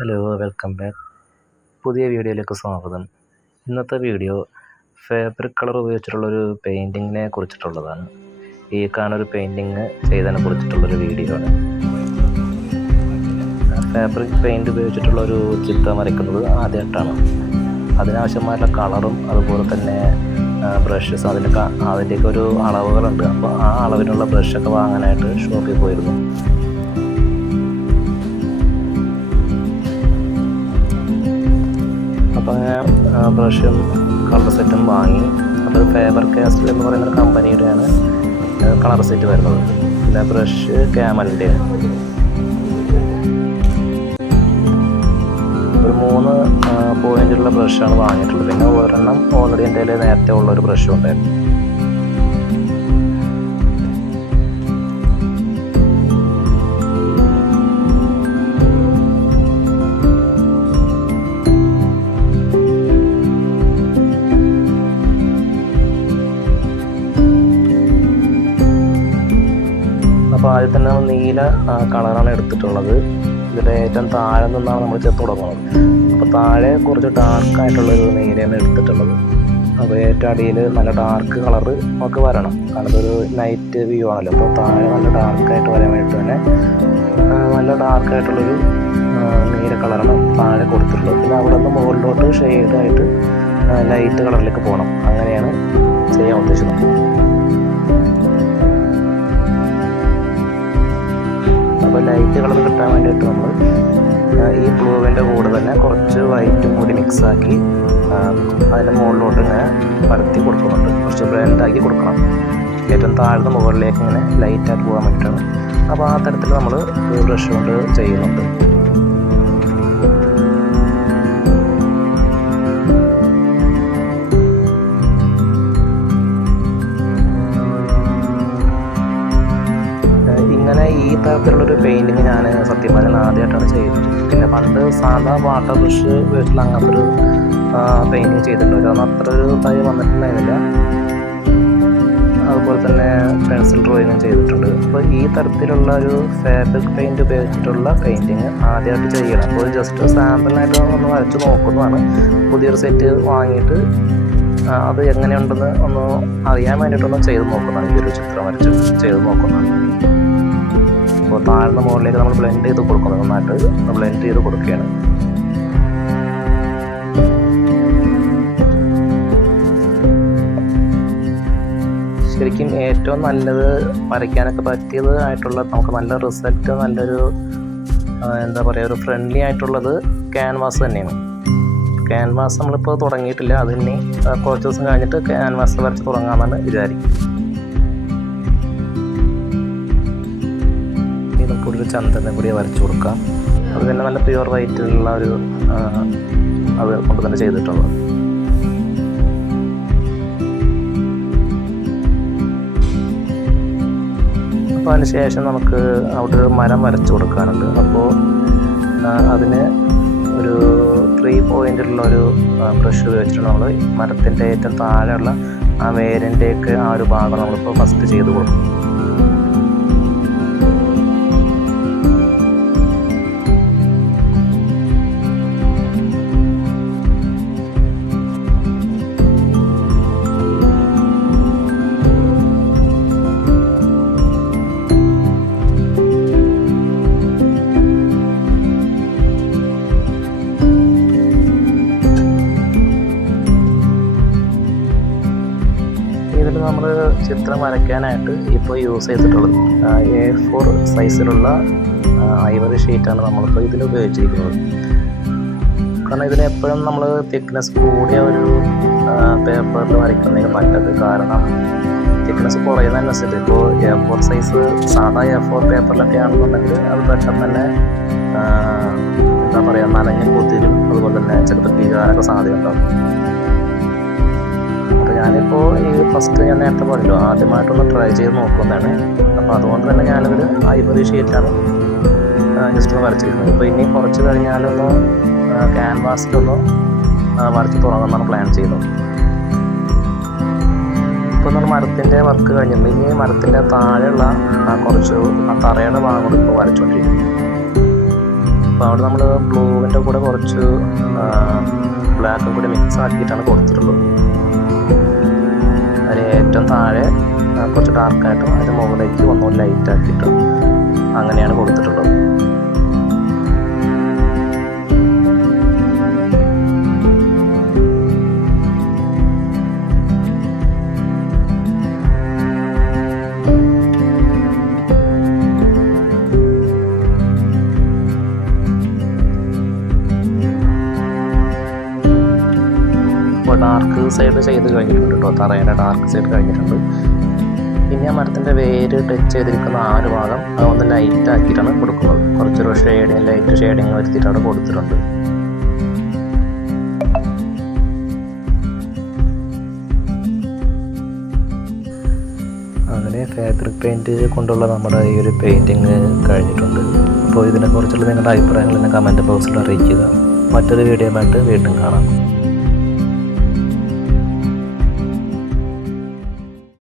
Hello, welcome back. പുതിയ വീഡിയോയിലേക്ക് സ്വാഗതം. ഇന്നത്തെ വീഡിയോ ഫാബ്രിക് കളർ ഉപയോഗിച്ചിട്ടുള്ളൊരു പെയിൻറ്റിങ്ങിനെ കുറിച്ചിട്ടുള്ളതാണ്. ഈ കാണൊരു പെയിൻറ്റിങ് ചെയ്തതിനെ കുറിച്ചിട്ടുള്ളൊരു വീഡിയോ ആണ്. ഫാബ്രിക് പെയിൻറ്റ് ഉപയോഗിച്ചിട്ടുള്ളൊരു ചിത്രം വരയ്ക്കുന്നത് ആദ്യമായിട്ടാണ്. അതിനാവശ്യമായിട്ടുള്ള കളറും അതുപോലെ തന്നെ ബ്രഷസ് അതിൻ്റെയൊക്കെ ഒരു അളവുകളുണ്ട്. അപ്പോൾ ആ അളവിനുള്ള ബ്രഷൊക്കെ വാങ്ങാനായിട്ട് ഷോപ്പിൽ പോയിരുന്നു. അപ്പോൾ അങ്ങനെ ബ്രഷും കളർ സെറ്റും വാങ്ങി. അപ്പോൾ ഫേബർ കാസ്റ്റൽ എന്ന് പറയുന്ന കമ്പനിയുടെയാണ് കളർ സെറ്റ് വരുന്നത്. പിന്നെ ബ്രഷ് ക്യാമലിൻ്റെ ഒരു 3 പോയിൻ്റുള്ള ബ്രഷാണ് വാങ്ങിയിട്ടുള്ളത്. പിന്നെ ഒരെണ്ണം ഓൾറെഡി എൻ്റെ കയ്യിൽ നേരത്തെ ഉള്ളൊരു ബ്രഷും ഉണ്ടായിരുന്നു. അപ്പോൾ ആദ്യം തന്നെ നീല കളറാണ് എടുത്തിട്ടുള്ളത്. ഇതിൻ്റെ ഏറ്റവും താഴെ നിന്നാണ് നമ്മൾ ചേർത്ത് തുടങ്ങുന്നത്. അപ്പോൾ താഴെ കുറച്ച് ഡാർക്കായിട്ടുള്ളൊരു നീലയാണ് എടുത്തിട്ടുള്ളത്. അപ്പോൾ ഏറ്റവും അടിയിൽ നല്ല ഡാർക്ക് കളറ് നമുക്ക് വരണം. കാരണം ഇതൊരു നൈറ്റ് വ്യൂ ആണല്ലോ. അപ്പോൾ താഴെ നല്ല ഡാർക്കായിട്ട് വരാൻ വേണ്ടിയിട്ട് തന്നെ നല്ല ഡാർക്കായിട്ടുള്ളൊരു നീല കളറാണ് താഴെ കൊടുത്തിട്ടുള്ളത്. പിന്നെ അവിടെ നിന്ന് മുകളിലോട്ട് ഷെയ്ഡായിട്ട് ലൈറ്റ് കളറിലേക്ക് പോകണം. അങ്ങനെയാണ് ചെയ്യാൻ ഉദ്ദേശിക്കുന്നത്. അപ്പോൾ ലൈറ്റ് കളർ കിട്ടാൻ വേണ്ടിയിട്ട് നമ്മൾ ഈ ബ്ലൂവിൻ്റെ കൂടെ തന്നെ കുറച്ച് വൈറ്റും കൂടി മിക്സാക്കി അതിൻ്റെ മുകളിലോട്ട് ഇങ്ങനെ പരത്തി കൊടുക്കുന്നുണ്ട്. കുറച്ച് ബ്ലെൻഡാക്കി കൊടുക്കണം. ഏറ്റവും താഴ്ന്ന മുകളിലേക്ക് ഇങ്ങനെ ലൈറ്റായിട്ട് പോകാൻ വേണ്ടിയിട്ടാണ്. അപ്പോൾ ആ തരത്തിൽ നമ്മൾ ബ്രഷ് കൊണ്ട് ചെയ്യുന്നുണ്ട്. ഇങ്ങനെ ഈ തരത്തിലുള്ളൊരു പെയിൻറ്റിങ് ഞാൻ സത്യം പറഞ്ഞാൽ ആദ്യമായിട്ടാണ് ചെയ്യുന്നത്. പിന്നെ പണ്ട് സാധാ വാട്ടർ ബ്രഷ് ഉപയോഗിച്ചിട്ടുള്ള അങ്ങനത്തെ ഒരു പെയിൻറ്റിങ് ചെയ്തിട്ടുണ്ട്. അതൊന്നും അത്ര ഒരു തൈ വന്നിട്ടുണ്ടായിരുന്നില്ല. അതുപോലെ തന്നെ പെൻസിൽ ഡ്രോയിങ്ങും ചെയ്തിട്ടുണ്ട്. അപ്പോൾ ഈ തരത്തിലുള്ള ഒരു ഫാബ്രിക് പെയിൻറ്റ് ഉപയോഗിച്ചിട്ടുള്ള പെയിൻറ്റിങ് ആദ്യമായിട്ട് ചെയ്യണം. അപ്പോൾ ജസ്റ്റ് സാമ്പിളിനായിട്ട് ഒന്ന് വരച്ച് നോക്കുന്നതാണ്. പുതിയൊരു സെറ്റ് വാങ്ങിയിട്ട് അത് എങ്ങനെയുണ്ടെന്ന് ഒന്ന് അറിയാൻ വേണ്ടിയിട്ടൊന്ന് ചെയ്ത് നോക്കുന്നതാണ്. ഈ ഒരു ചിത്രം വരച്ച് ചെയ്ത് നോക്കുന്നതാണ്. അപ്പോൾ താഴ്ന്ന മുകളിലേക്ക് നമ്മൾ ബ്ലെൻഡ് ചെയ്ത് കൊടുക്കുന്നത്, നന്നായിട്ട് ബ്ലെൻഡ് ചെയ്ത് കൊടുക്കുകയാണ്. ശരിക്കും ഏറ്റവും നല്ലത് വരയ്ക്കാനൊക്കെ പറ്റിയത് ആയിട്ടുള്ള നമുക്ക് നല്ല റിസൾട്ട്, നല്ലൊരു എന്താ പറയുക, ഒരു ഫ്രണ്ട്ലി ആയിട്ടുള്ളത് ക്യാൻവാസ് തന്നെയാണ്. ക്യാൻവാസ് നമ്മളിപ്പോൾ തുടങ്ങിയിട്ടില്ല. അതിനി കുറച്ച് ദിവസം കഴിഞ്ഞിട്ട് ക്യാൻവാസ് വരച്ച് തുടങ്ങാമെന്നാണ് വിചാരിക്കും. കൂടുതൽ ചന്ദനം കൂടി വരച്ചു കൊടുക്കാം. അത് തന്നെ നല്ല പ്യുവർ വൈറ്റിലുള്ള ഒരു അത് കൊണ്ട് തന്നെ ചെയ്തിട്ടുള്ളത്. അപ്പോൾ അതിന് ശേഷം നമുക്ക് അവിടെ ഒരു മരം വരച്ചു കൊടുക്കാനുണ്ട്. അപ്പോൾ അതിന് ഒരു 3 പോയിൻ്റുള്ള ഒരു ബ്രഷ് ഉപയോഗിച്ചിട്ട് നമ്മൾ മരത്തിൻ്റെ ഏറ്റവും താഴെയുള്ള ആ വേരിൻ്റെയൊക്കെ ആ ഒരു ഭാഗം നമ്മളിപ്പോൾ ഫസ്റ്റ് ചെയ്ത് കൊടുക്കും. ഇതിൽ നമ്മൾ ചിത്രം വരയ്ക്കാനായിട്ട് ഇപ്പോൾ യൂസ് ചെയ്തിട്ടുള്ളത് A4 സൈസിലുള്ള ഐവറി ഷീറ്റാണ് നമ്മളിപ്പോൾ ഇതിൽ ഉപയോഗിച്ചിരിക്കുന്നത്. കാരണം ഇതിന് എപ്പോഴും നമ്മൾ തിക്നെസ് കൂടിയ ഒരു പേപ്പറിൽ വരയ്ക്കുന്നതിന് നല്ലത്. കാരണം തിക്നെസ് കുറയുന്നതനുസരിച്ച് ഇപ്പോൾ A4 സൈസ് സാധാ A4 പേപ്പറിലൊക്കെ ആണെന്നുണ്ടെങ്കിൽ അത് പെട്ടെന്ന് തന്നെ എന്താ പറയുക, നനഞ്ഞ് കുതിരും അതുപോലെ തന്നെ ചിലപ്പോൾ വീഴാനൊക്കെ സാധ്യത ഉണ്ടാകും. അപ്പോൾ ഞാനിപ്പോൾ ഈ ഫസ്റ്റ് ഞാൻ നേരത്തെ പറഞ്ഞല്ലോ, ആദ്യമായിട്ടൊന്ന് ട്രൈ ചെയ്ത് നോക്കുന്നതാണ്. അപ്പോൾ അതുകൊണ്ട് തന്നെ ഞാനൊരു ഐവറി ഷീറ്റാണ് ജസ്റ്റ് ഒന്ന് വരച്ചിരിക്കുന്നത്. ഇപ്പോൾ ഇനി കുറച്ച് കഴിഞ്ഞാലൊന്ന് ക്യാൻവാസിലൊന്ന് വരച്ച് തുടങ്ങുന്നതാണ് പ്ലാൻ ചെയ്യുന്നത്. ഇപ്പോൾ നമ്മൾ മരത്തിൻ്റെ വർക്ക് കഴിഞ്ഞിട്ടുണ്ട്. ഇനി മരത്തിൻ്റെ താഴെയുള്ള കുറച്ച് ആ തറയുടെ ഭാഗം കൂടി ഇപ്പോൾ വരച്ചുകൊണ്ടിരിക്കും. അപ്പോൾ അവിടെ നമ്മൾ ബ്ലൂവിൻ്റെ കൂടെ കുറച്ച് ബ്ലാക്കും കൂടി മിക്സ് ആക്കിയിട്ടാണ് കൊടുത്തിട്ടുള്ളത്. അതിൽ ഏറ്റവും താഴെ കുറച്ച് ഡാർക്കായിട്ടും അതിന് മുകളിലേക്ക് ഒന്നുകൂടി ലൈറ്റ് ആക്കിയിട്ടും അങ്ങനെയാണ് കൊടുത്തിട്ടുള്ളത്. ഡാർക്ക് സൈഡ് ചെയ്ത് കഴിഞ്ഞിട്ടുണ്ട് കേട്ടോ, തറയുടെ ഡാർക്ക് സൈഡ് കഴിഞ്ഞിട്ടുണ്ട്. ഇനി ആ മരത്തിൻ്റെ വേര് ടച്ച് ചെയ്തിരിക്കുന്ന ആ ഒരു ഭാഗം ഒന്ന് ലൈറ്റ് ആക്കിയിട്ടാണ് കൊടുക്കുന്നത്. കുറച്ചൊരു ഷെയ്ഡിങ് ലൈറ്റ് ഷെയ്ഡിങ് വരുത്തിയിട്ടാണ് കൊടുത്തിട്ടുണ്ട്. അങ്ങനെ ഫാബ്രിക് പെയിൻറ്റ് കൊണ്ടുള്ള നമ്മുടെ ഈ ഒരു പെയിൻറ്റിങ് കഴിഞ്ഞിട്ടുണ്ട്. അപ്പോൾ ഇതിനെക്കുറിച്ചുള്ള നിങ്ങളുടെ അഭിപ്രായങ്ങൾ എന്നെ കമൻറ്റ് ബോക്സിൽ അറിയിക്കുക. മറ്റൊരു വീഡിയോ ആയിട്ട് വീണ്ടും കാണാം.